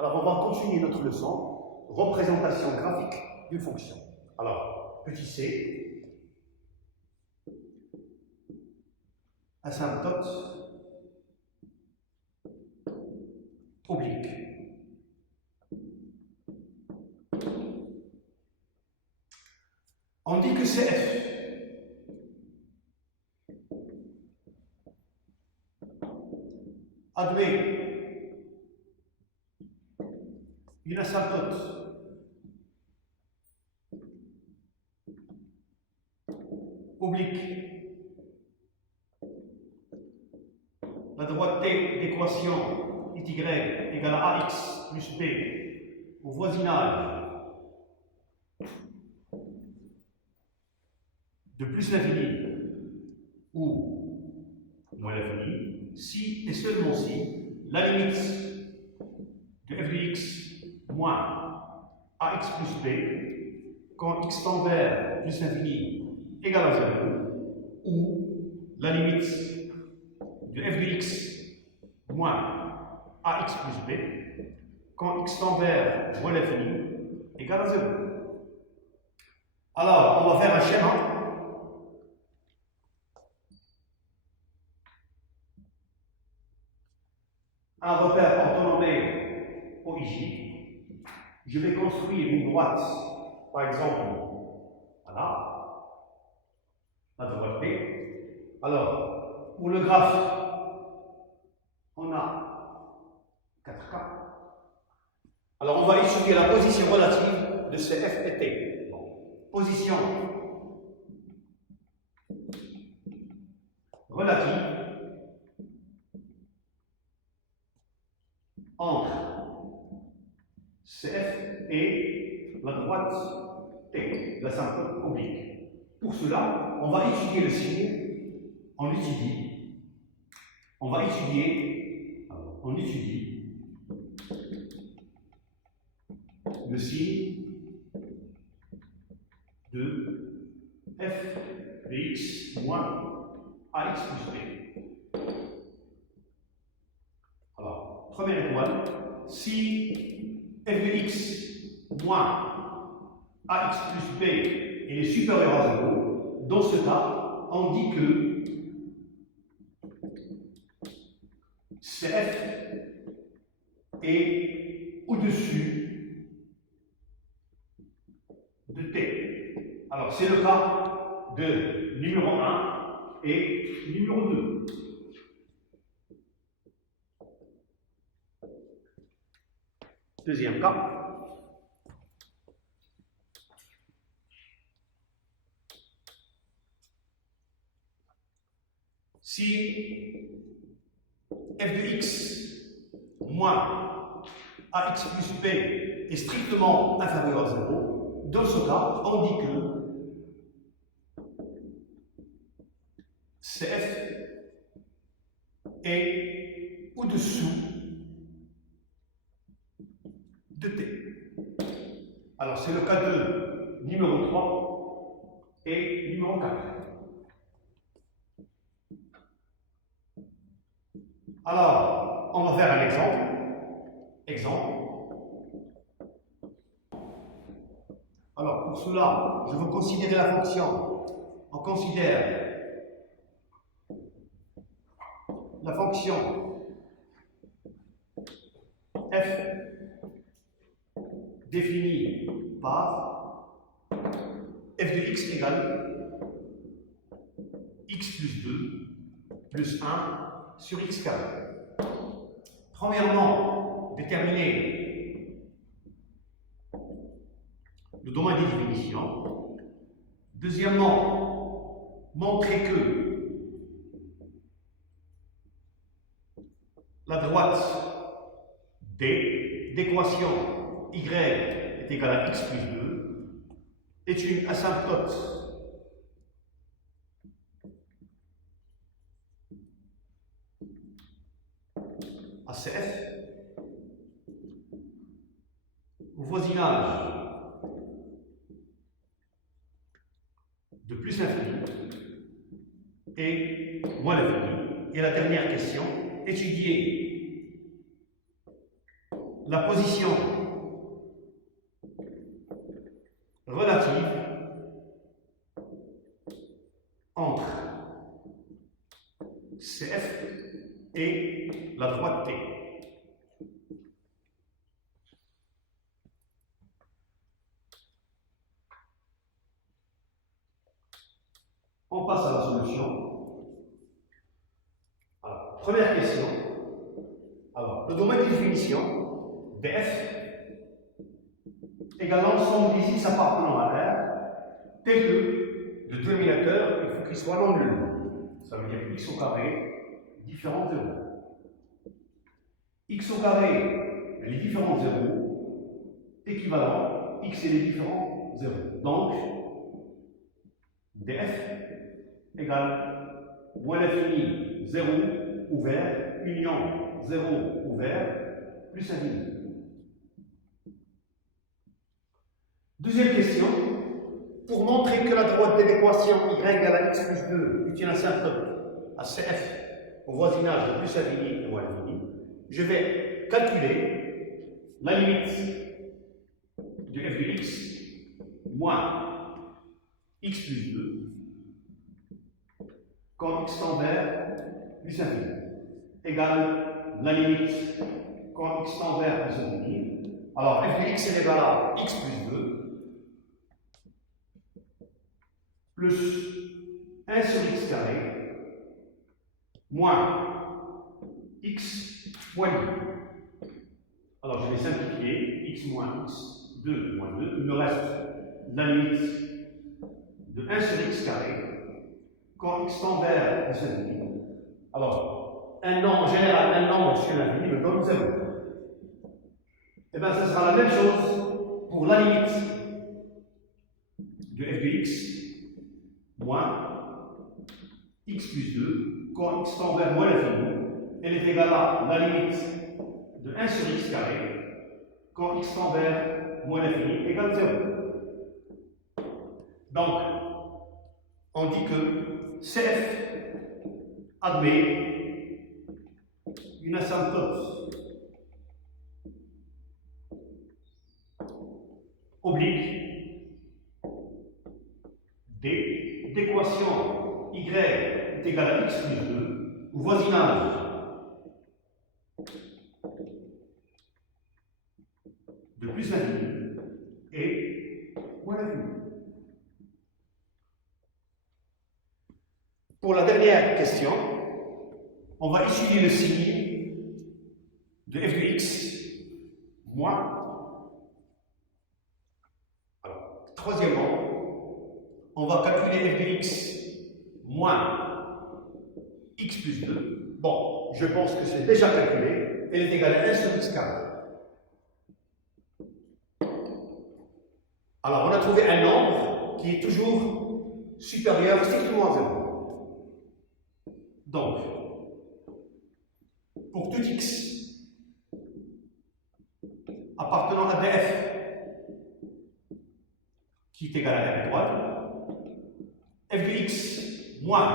Alors, on va continuer notre leçon, représentation graphique d'une fonction. Alors, petit c, asymptote, oblique. On dit que c'est f. Admet une asymptote oblique. La droiteté d'équation y égale à ax plus b au voisinage de plus l'infini ou moins l'infini, si et seulement si la limite de f de x moins ax plus b quand x tend vers plus l'infini égale à 0, ou la limite de f de x moins ax plus b quand x tend vers moins l'infini égale à 0. Alors, on va faire un schéma. Un repère orthonormé OIJ. Je vais construire une droite, par exemple, voilà, la droite B. Alors, pour le graphe, on a 4 cas. Alors, on va étudier la position relative de ces F et T. Bon. Position relative entre CF et la droite T, la symptote oblique. Pour cela, on va étudier le signe. On étudie le signe de f de x moins ax plus b. Alors, première étoile, si f de x moins ax plus b est supérieur à 0, dans ce cas, on dit que CF est au-dessus de T. Alors, c'est le cas de numéro 1 et numéro 2. Deuxième cas. Si f de x moins ax plus b est strictement inférieur à 0, dans ce cas, on dit que CF est au-dessous de T. Alors, c'est le cas de numéro 3 et numéro 4. Alors, on va faire un exemple. Alors, pour cela, je veux considérer la fonction. On considère la fonction f définie par f de x égale x plus 2 plus 1 sur x carré. Premièrement, déterminer le domaine des définitions. Deuxièmement, montrer que la droite D d'équation y est égale à x plus 2 est une asymptote ACF au voisinage de plus l'infini et moins l'infini. Et la dernière question, étudier la position relative entre CF et la droite T. On passe à la solution. Alors, première question. Alors, le domaine de définition df égale l'ensemble des x appartenant à R, tel que le dénominateur, il faut qu'il soit non nul. Ça veut dire x au carré, différents zéros. X au carré, les différents zéros, équivalent, x et les différents zéros. Donc, df égale moins l'infini, 0 ouvert, union 0 ouvert, plus infini. Deuxième question. Pour montrer que la droite de l'équation y égale à x plus 2 est une asymptote à cf au voisinage de plus infini et moins infini, je vais calculer la limite de f de x moins x plus 2 quand x tend vers plus infini égale la limite quand x tend vers plus infini. Alors f de x est égal à x plus 2 plus 1 sur x carré moins x moins 2. Alors je vais simplifier x moins x, 2 moins 2. Il me reste la limite de 1 sur x carré quand x tend vers plus infini. Alors, un nombre, en général, un nombre sur l'infini me donne 0. Et bien, ce sera la même chose pour la limite de f de x moins x plus 2 quand x tend vers moins l'infini. Elle est égale à la limite de 1 sur x carré quand x tend vers moins l'infini égale 0. Donc, on dit que CF admet une asymptote oblique d'équation y est égale à x plus 2 au voisinage de plus l'infini et moins l'infini. Pour la dernière question, on va étudier le signe de f de x moins. Alors, troisièmement, on va calculer f de x moins x plus 2. Bon, je pense que c'est déjà calculé. Elle est égale à 1 sur x carré. Alors, on a trouvé un nombre qui est toujours supérieur strictement à 0. Donc, pour tout x appartenant à df qui est égal à f droite, f de x moins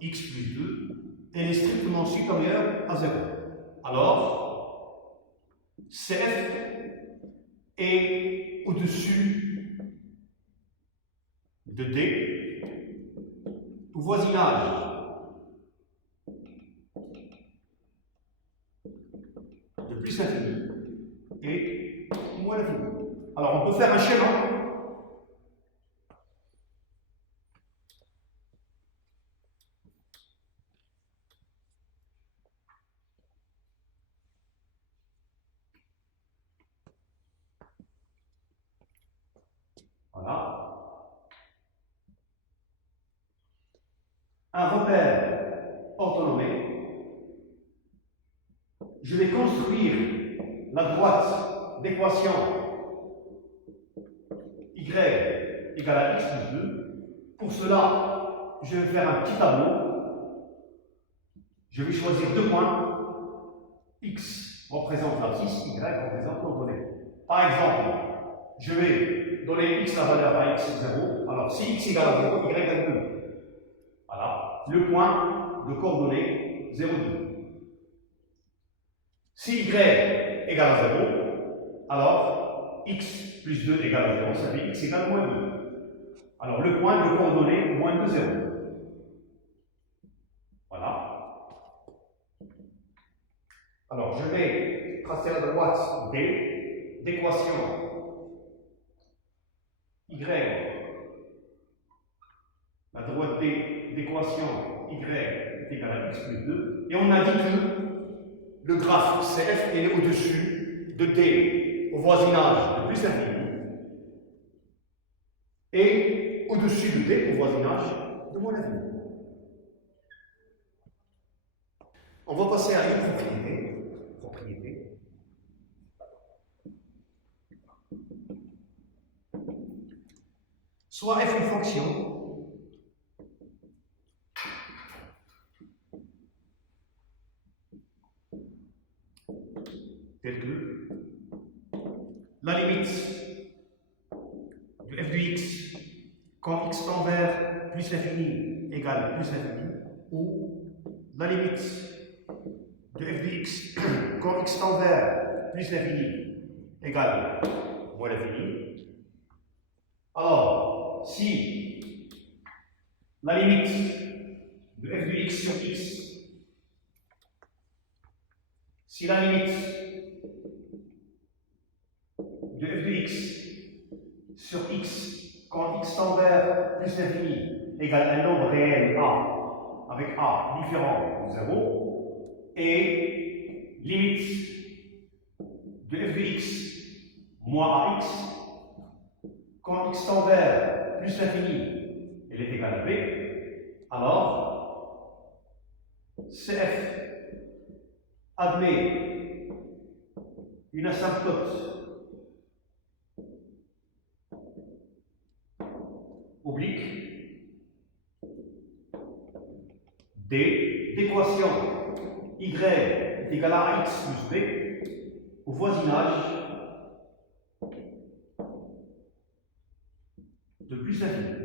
x plus 2, elle est strictement supérieure à 0. Alors, cf est au-dessus de d au voisinage de plus infini et moins l'infini. Alors on peut faire un schéma. Voilà. Un repère orthonomé. Je vais construire la droite d'équation y égale à x plus 2. Pour cela, je vais faire un petit tableau. Je vais choisir deux points. X représente l'abscisse, y représente l'ordonnée. Par exemple, je vais donner x la valeur à x 0. Alors, si x égale à 0, y égale 2. Voilà, le point de coordonnée 0, 2. Si y égale à 0, alors x plus 2 égale à 0, ça fait x égale à moins 2. Alors le point de coordonnées moins 2, 0. Voilà. Alors je vais tracer à droite D d'équation y, à droite D d'équation y est égal à x plus 2, et on a dit que le graphe CF est au-dessus de D au voisinage de plus l'infini et au-dessus de D au voisinage de moins l'infini. On va passer à une propriété. Soit f une fonction telle que la limite de f de x quand x tend vers plus l'infini égale plus l'infini, ou la limite de f de x quand x tend vers plus l'infini égale moins l'infini. Alors, si la limite de f de x sur x, si la limite de f de x sur x quand x tend vers plus l'infini égale un nombre réel a avec a différent de 0, et limite de f de x moins ax quand x tend vers plus l'infini, elle est égale à b, alors CF admet une asymptote oblique D d'équation y est égale à x plus b au voisinage de plus l'infini.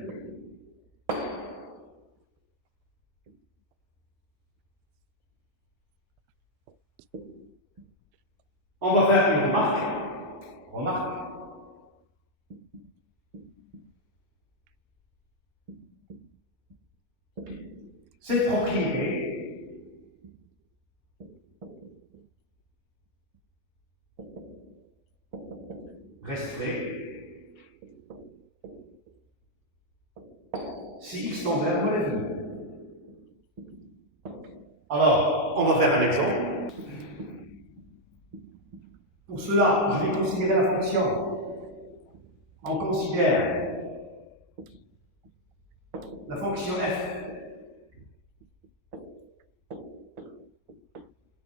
On va faire une remarque. Cette propriété resterait si x tend vers moins l'infini. Alors, on va faire un exemple. Pour cela, je vais considérer la fonction. On considère la fonction f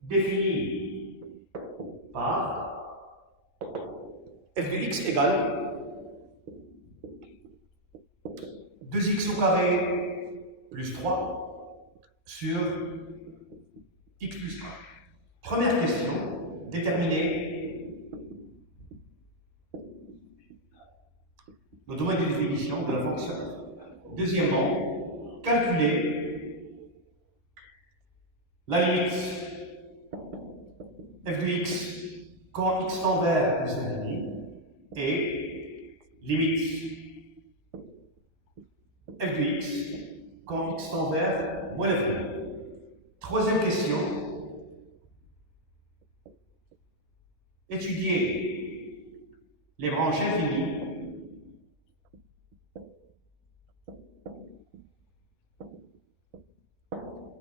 définie par f de x égale 2x au carré plus 3 sur x plus 1. Première question, déterminer le domaine de définition de la fonction. Deuxièmement, calculer la limite f de x quand x tend vers plus l'infini et limite f de x quand x tend vers moins l'infini. Troisième question, étudier les branches infinies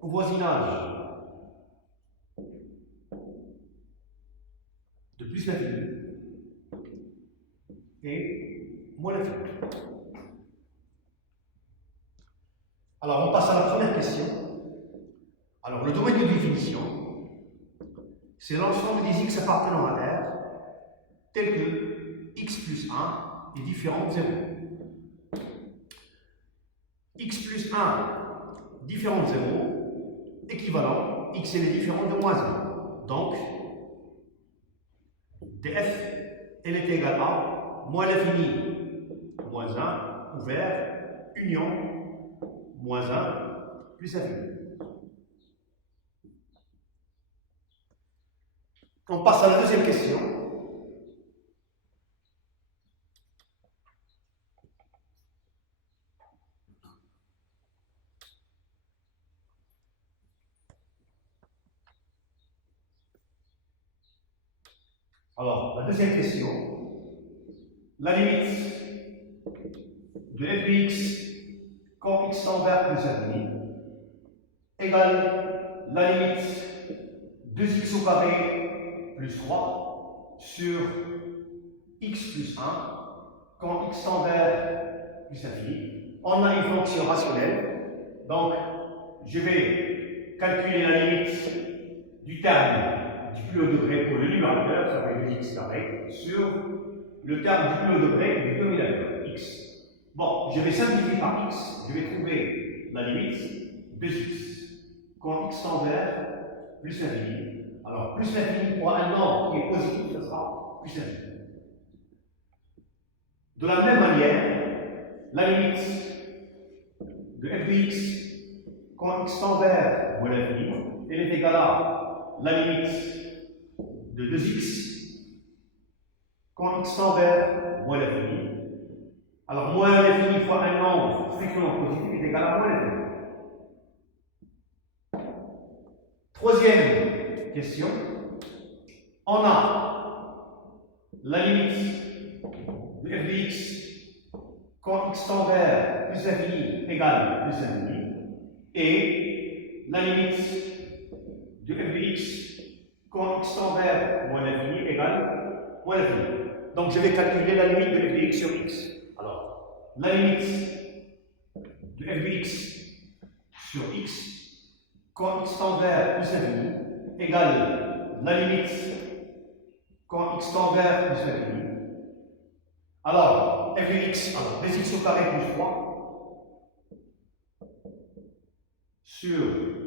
au voisinage de plus l'infini et moins l'infini. Alors on passe à la première question. Alors le domaine de définition, c'est l'ensemble des x appartenant à R tel que x plus 1 est différent de 0. X plus 1 différent de 0, équivalent, x est différent de moins 1. Donc, df, elle est égale à moins l'infini, moins 1, ouvert, union, moins 1, plus l'infini. On passe à la deuxième question. Alors, la deuxième question. La limite de f de x quand x tend vers plus infini égale la limite 2x au carré plus 3 sur x plus 1 quand x tend vers plus infini. On a une fonction rationnelle, donc je vais calculer la limite du terme du plus haut degré pour le numérateur, ça va être 2x carré, sur le terme du plus haut degré du dénominateur, x. Bon, je vais simplifier par x, je vais trouver la limite 2x quand x tend vers plus l'infini. Alors, plus l'infini pour un nombre qui est positif, ce sera plus l'infini. De la même manière, la limite de f de x quand x tend vers moins l'infini, elle est égale à la limite de 2x quand x tend vers moins l'infini. Alors, moins l'infini fois un nombre strictement positif est égal à moins l'infini. Troisième question. On a la limite de f de x quand x tend vers plus l'infini égale plus l'infini. Et la limite de f de x quand x tend vers moins l'infini égale moins l'infini. Donc, je vais calculer la limite de f de x sur x. Alors, la limite de f de x sur x quand x tend vers plus l'infini égale la limite quand x tend vers plus l'infini. Alors, f de x, alors 2x au carré plus 3 sur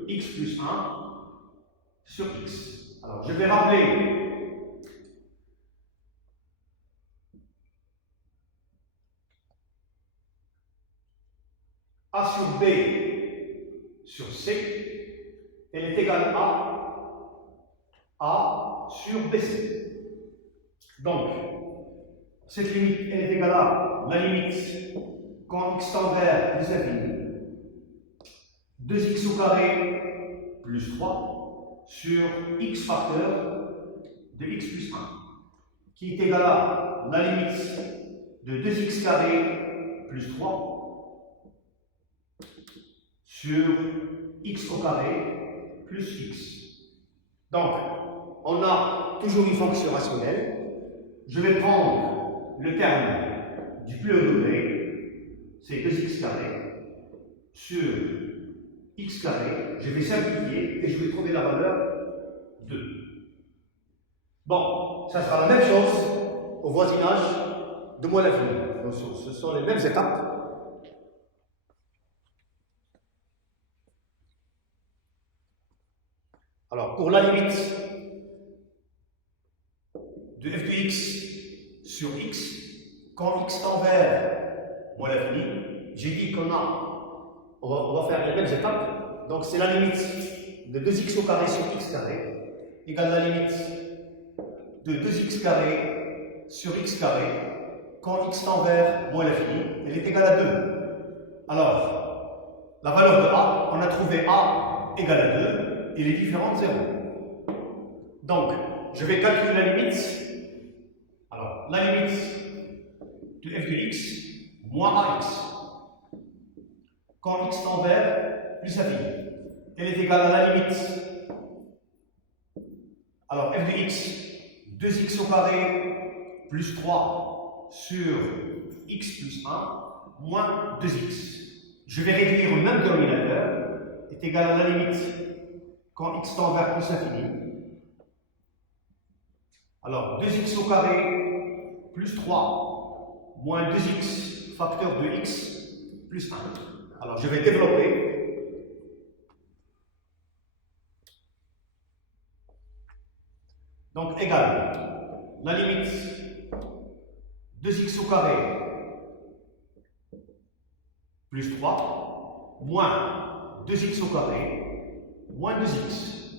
x plus 1 sur x. Alors, je vais rappeler A sur B sur C, elle est égale à A sur BC. Donc, cette limite, elle est égale à la limite quand x tend vers plus l'infini, 2x au carré plus 3 sur x facteur de x plus 1, qui est égal à la limite de 2x carré plus 3 sur x au carré plus x. Donc, on a toujours une fonction rationnelle. Je vais prendre le terme du plus haut degré, c'est 2x carré, sur x carré. Je vais simplifier et je vais trouver la valeur 2. Bon, ça sera la même chose au voisinage de moins l'infini. Donc, ce sont les mêmes étapes. Alors, pour la limite de f de x sur x, quand x tend vers moins l'infini, j'ai dit qu'on va faire les mêmes étapes. Donc, c'est la limite de 2x au carré sur x carré égale la limite de 2x carré sur x carré quand x tend vers moins l'infini, elle est égale à 2. Alors, la valeur de a, on a trouvé a égale à 2. Il est différent de 0. Donc, je vais calculer la limite. Alors, la limite de f de x moins ax quand x tend vers plus l'infini. Elle est égale à la limite. Alors, f de x, 2x au carré plus 3 sur x plus 1 moins 2x. Je vais réduire le même dénominateur, est égal à la limite quand x tend vers plus l'infini. Alors, 2x au carré plus 3 moins 2x facteur de x plus 1. Alors, je vais développer. Donc, égal la limite 2x au carré plus 3 moins 2x au carré moins 2x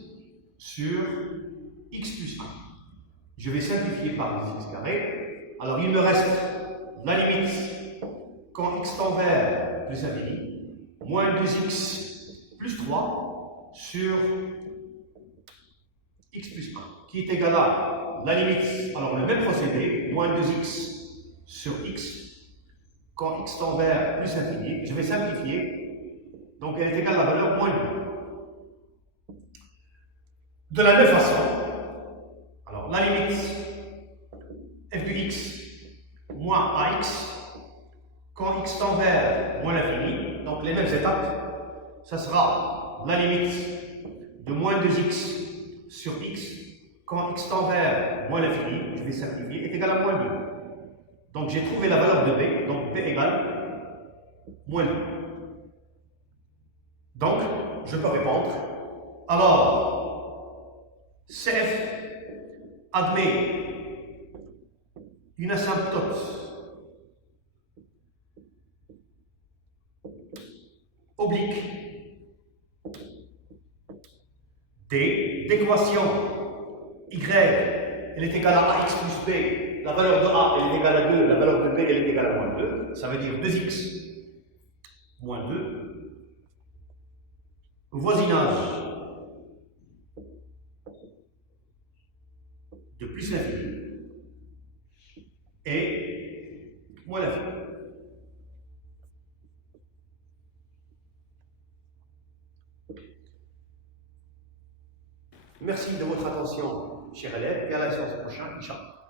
sur x plus 1. Je vais simplifier par 2x carré. Alors il me reste la limite quand x tend vers plus l'infini, moins 2x plus 3 sur x plus 1, qui est égal à la limite, alors le même procédé, moins 2x sur x, quand x tend vers plus l'infini, je vais simplifier, donc elle est égale à la valeur moins 2. De la même façon, alors la limite f de x moins ax, quand x tend vers moins l'infini, donc les mêmes étapes, ça sera la limite de moins 2x sur x, quand x tend vers moins l'infini, je vais simplifier, est égal à moins 2. Donc j'ai trouvé la valeur de b, donc b égale moins 2. Donc, je peux répondre. Alors, CF admet une asymptote oblique D d'équation y, elle est égale à ax plus b, la valeur de a elle est égale à 2, la valeur de b elle est égale à moins 2, ça veut dire 2x moins 2, voisinage de plus l'infini et moins l'infini. Merci de votre attention, chers élèves, et à la séance prochaine, Inch'Allah.